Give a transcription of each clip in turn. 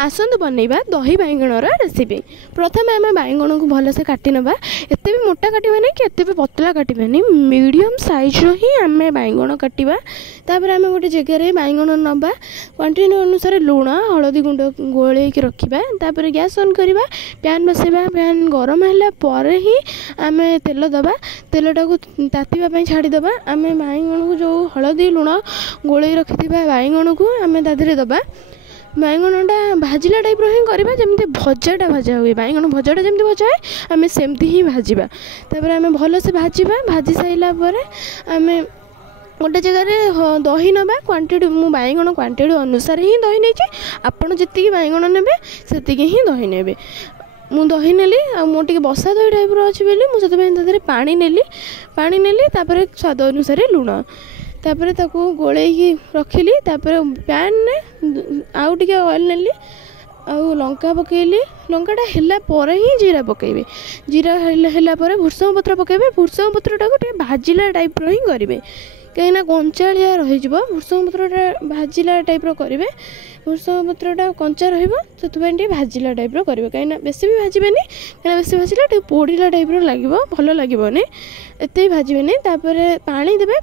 आसतु बनैबा दही बाइगणर रेसिपी। प्रथम आम बाइगण को भलसे काटी नबा। एते भी मोटा काटबानी कि एते भी पतला काटबानी, मीडियम साइज ही आम बाइगण काटिबा। तापर आम गोटे जगह बाइगण नबा, क्वांटिटी अनुसार लुण हलदी गुंड गोलैक रखा। तापर गैस ऑन करवा, पैन बसैबा। पैन गरम है पर ही आम तेल दबा। तेलटा को तातीबा छाड़ीदबा। आम बाइगण को जो हलदी लुण गोलै रखि बाइगण को आम तादेह दबा। बाइगणटा भाजिला टाइप ही करवा, जमी भजाटा भाजा हुए, बाइगण भजाटा जमी भजा है आम सेमती ही भाजवा। तापर आम भलसे भाजवा। भाजी सारा पर आम गोटे जगह दही नबा। क्वांटिटी मु बाइगण क्वांटिटी अनुसार ही दही नहीं, आपड़ जी बाइगण ने से ही दही ने। मु दही नेली मोटे बसा दही टाइप अच्छी बोली मुझे पानी नेली। पानी नेली तापर स्वाद अनुसार लुण। तापर ताको गोलैकी रखिली। तापर पैन ने आउ टिके ऑयल नेली, आउ लंका पकेली। लंकाटा हैला पर ही जीरा पकेबे। जीरा हैला पर भुर्संग पत्र पकेबे। भुर्संग पत्रटा को टिके भाजिला टाइप ही करेंगे, कहीं कंचालिया रही। भुर्संग पत्रटा भाजिला टाइप करेंगे। भुर्संग पत्रटा कंचा रही भाजिला टाइप करेंगे, कहीं बेसी भी भाजबेनी, कहीं बेसी भाजिला पोड़ीला टाइप लगे, भल लगे एत भाजबेनी। तापर पानी देवे।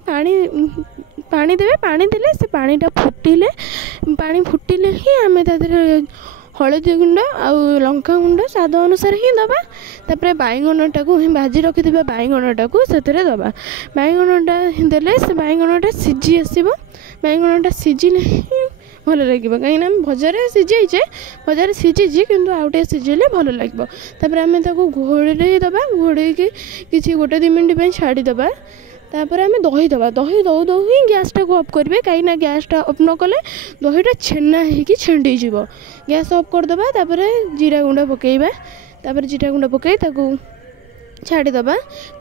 पानी देवे। पानी देले से पानीटा फुटिले, पानी फुटिले ही आम तादेह हलदी गुंड आउ लंका गुंड स्वाद अनुसार ही दबा। तापर बाइगणटा को भाजी रखि बाइगणटा को से दबा। बाइगणटा देले से बाइगणटा सीझी आसब। बाइगणटा सीझिले भल लगे, कहीं भजार सीझे, भजार सीझी किंतु आउटे सीझे भल लगे। तापर आम घोड़े दबा। घोड़े कि गोटे 2 मिनट छाड़ीदबा। तापर आम दही दबा। दही दौ दौ ही गैसटा को ऑफ करेंगे, कहीं गैसटा ऑफ न कले दहीटा छेना होगी छेंडी जीव। गैस ऑफ करदबा। तापर जीरा गुंड पकेबा। तापर जीरा गुंड पकई ताको छाड़ीदबा।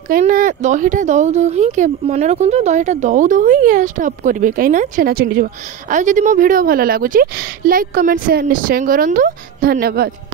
कहीं दहीटा दौ दौ ही मन रखु, दहीटा दौ दौ ही गैसटा ऑफ करेंगे, कहीं छेना छेंडी जीव। आदि मो वीडियो भल लगुच लाइक कमेंट शेयर निश्चय करूँ। धन्यवाद।